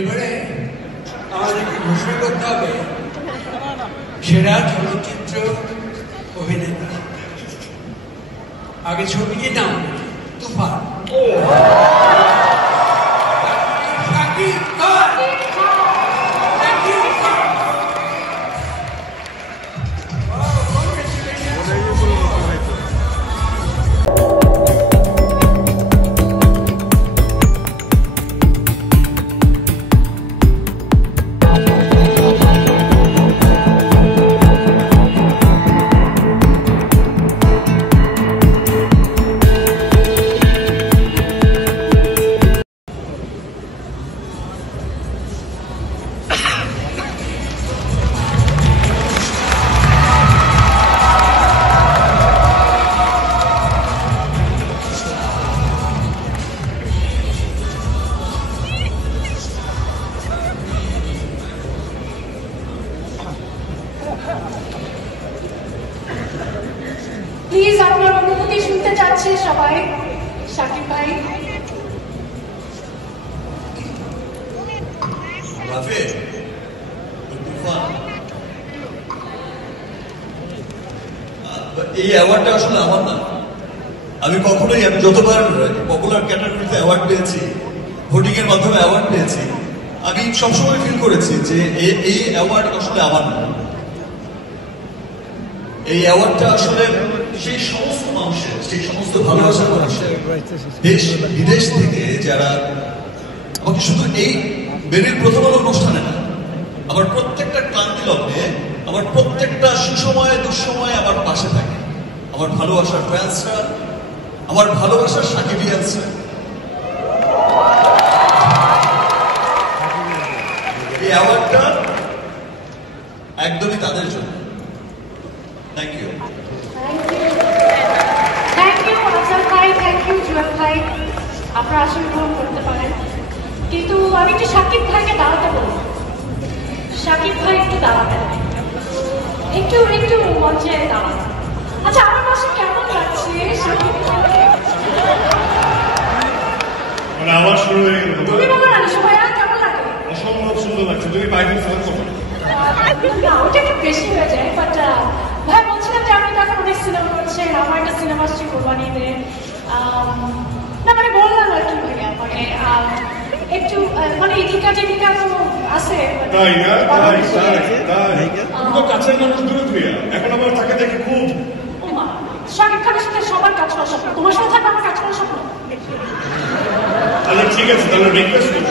এবারে আমাদেরকে ঘোষণা করতে হবে সেরা চলচ্চিত্র অভিনেতা। আগে ছবিটির নাম তুফান। শাকিব খান। প্লিজ আপনার অনুমতি শুনতে চাচ্ছি সবাই। শাকিব ভাই, এই অ্যাওয়ার্ডটা আসলে আমার না। আমি যতবার পপুলার ক্যাটাগরিতে অ্যাওয়ার্ড পেয়েছি, ভোটিং এর মাধ্যমে অ্যাওয়ার্ড পেয়েছি, আমি সবসময় ফিল করেছি যে এই অ্যাওয়ার্ড আসলে আমার না। এই অ্যাওয়ার্ডটা আসলে সেই সমস্ত মানুষের, সেই সমস্ত ভালোবাসার মানুষের, দেশ বিদেশ থেকে যারা আমাকে শুধু এই বেরির প্রথম আলো অনুষ্ঠানে না, আমার প্রত্যেকটা ক্লান্তি লগ্নে, আমার প্রত্যেকটা সুসময়ে দুঃসময়ে আমার পাশে থাকে। আমার ভালোবাসার ফ্যান্সরা, আমার ভালোবাসার সাকিবিয়ানসরা, এই অ্যাওয়ার্ডটা একদমই তাদের জন্য। Thank you. Thank you Afzal ভাই, থ্যাংক ইউ জুয়েল ভাই। আপনারা আসলে গ্রহণ করতে পারেন, কিন্তু আমি একটু শাকিব ভাইকে দাঁড়াতে বলবো। শাকিব ভাই একটু দাঁড়াবেন, একটু একটু মঞ্চে দাঁড়ান। আচ্ছা, আমার পাশে কেমন লাগছে শাকিব ভাইকে? মানে আবার শুরু হয়ে গেল। তুমি বলো না ভাইয়া, কেমন লাগে? অসম্ভব সুন্দর লাগছে। তুমি বাইরে ফোন করো না, ওটা একটু বেশি হয়ে যায়। বাট ভাই বলছিলাম যে আপনি এখন অনেক সিনেমা করছেন, আমার একটা সিনেমা আসছে কোরবানিতে। না মানে বললাম আর কি ভাইয়া, মানে একটু মানে এদিকা যেদিকা তো আছে। তাই না? তাই তাই তাই তুমি তো কাছের মানুষ, দূরে তুই এখন আবার তাকে দেখে খুব। শাকিব খানের সাথে সবার কাজ করার স্বপ্ন, তোমার সাথে থাকবে আমার কাজ করার স্বপ্ন। আচ্ছা ঠিক আছে, তাহলে রিকোয়েস্ট করো।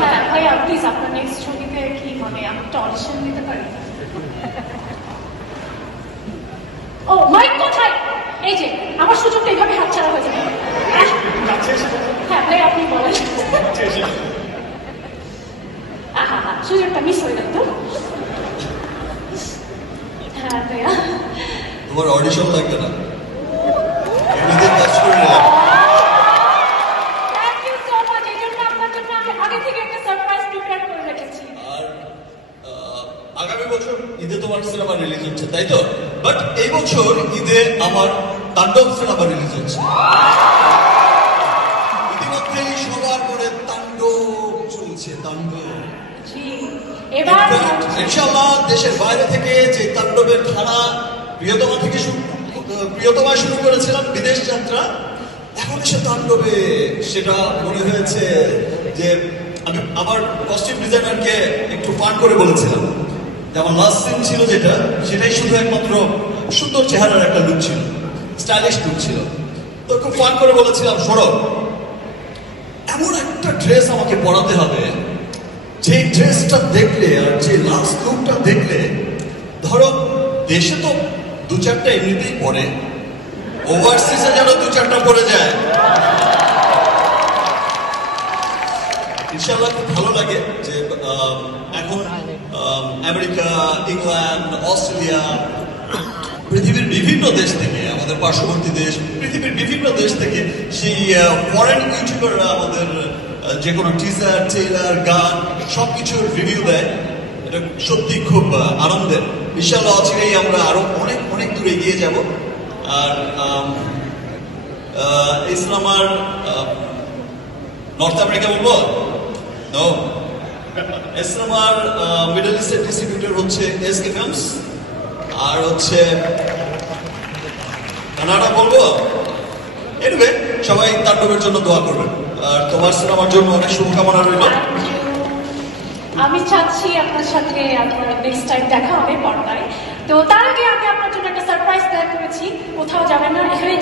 হ্যাঁ ভাইয়া, প্লিজ আপনার নেক্সট ছবিতে কি হবে, আমি একটা অডিশন দিতে পারি? ও মাইক কোথায়? এই যে আমার সুযোগটা এইভাবে হাতছাড়া হয়ে যাবে। হ্যাঁ ভাই, আপনি বলেন। সুযোগটা মিস হয়ে গেল তো। হ্যাঁ ভাইয়া, তোমার অডিশন লাগবে না, এমনিতে কাজ করে নিলাম। Thank you so much. এই জন্য আপনার জন্য আমি আগে থেকে একটা সারপ্রাইজ প্রিপেয়ার করে রেখেছি। আর আগামী বছর ঈদে তোমার সিনেমা রিলিজ হচ্ছে, তাই তো? বাট এই বছর ঈদে আমার তাণ্ডব সিনেমা রিলিজ হচ্ছে। ইতিমধ্যেই সবার করে তাণ্ডব চলছে, তাণ্ডব। এবার ইনশাআল্লাহ দেশের বাইরে থেকে যে তাণ্ডবের ধারা প্রিয়তমা শুরু করেছিলাম বিদেশ যাত্রা, এখন এসে তাণ্ডবে সেটা মনে হয়েছে যে আমি আমার কস্টিউম ডিজাইনারকে একটু ফান করে বলেছিলাম যে আমার লাস্ট সিন ছিল যেটা, সেটাই শুধু একমাত্র সুন্দর চেহারার একটা লুক ছিল, স্টাইলিশ লুক ছিল। তো খুব ফান করে বলেছিলাম, সৌরভ এমন একটা ড্রেস আমাকে পরাতে হবে যে ড্রেসটা দেখলে আর যে লাস্ট লুকটা দেখলে, ধরো দেশে তো দু চারটা এমনিতেই পরে, ওভারসিজে যেন দু চারটা পরে যায়। ইনশাআল্লাহ খুব ভালো লাগে যে এখন আমেরিকা, ইংল্যান্ড, অস্ট্রেলিয়া, পৃথিবীর বিভিন্ন দেশ থেকে, আমাদের পার্শ্ববর্তী দেশ, পৃথিবীর বিভিন্ন দেশ থেকে সেই ফরেন ইউটিউবাররা আমাদের যে কোনো টিজার, ট্রেলার, গান সবকিছুর রিভিউ দেয়। এটা সত্যি খুব আনন্দের। ইনশাআল্লাহ অচিরেই আমরা আরো অনেক অনেক দূরে এগিয়ে যাব। আর ইসলাম আর নর্থ আমেরিকা বলবো? নো, এই সিনেমার মিডল ইস্টের ডিস্ট্রিবিউটর হচ্ছে এসকে ফিল্মস, আর হচ্ছে কানাডা বলবো। এনিওয়ে, সবাই তাণ্ডবের জন্য দোয়া করবেন, আর তোমার সিনেমার জন্য অনেক শুভকামনা রইল। আমি চাচ্ছি আপনার সাথে আপনার নেক্সট টাইম দেখা হবে পর্দায়। তো তার আগে আমি আপনার জন্য একটা সারপ্রাইজ প্ল্যান করেছি, কোথাও যাবেন না, এখানেই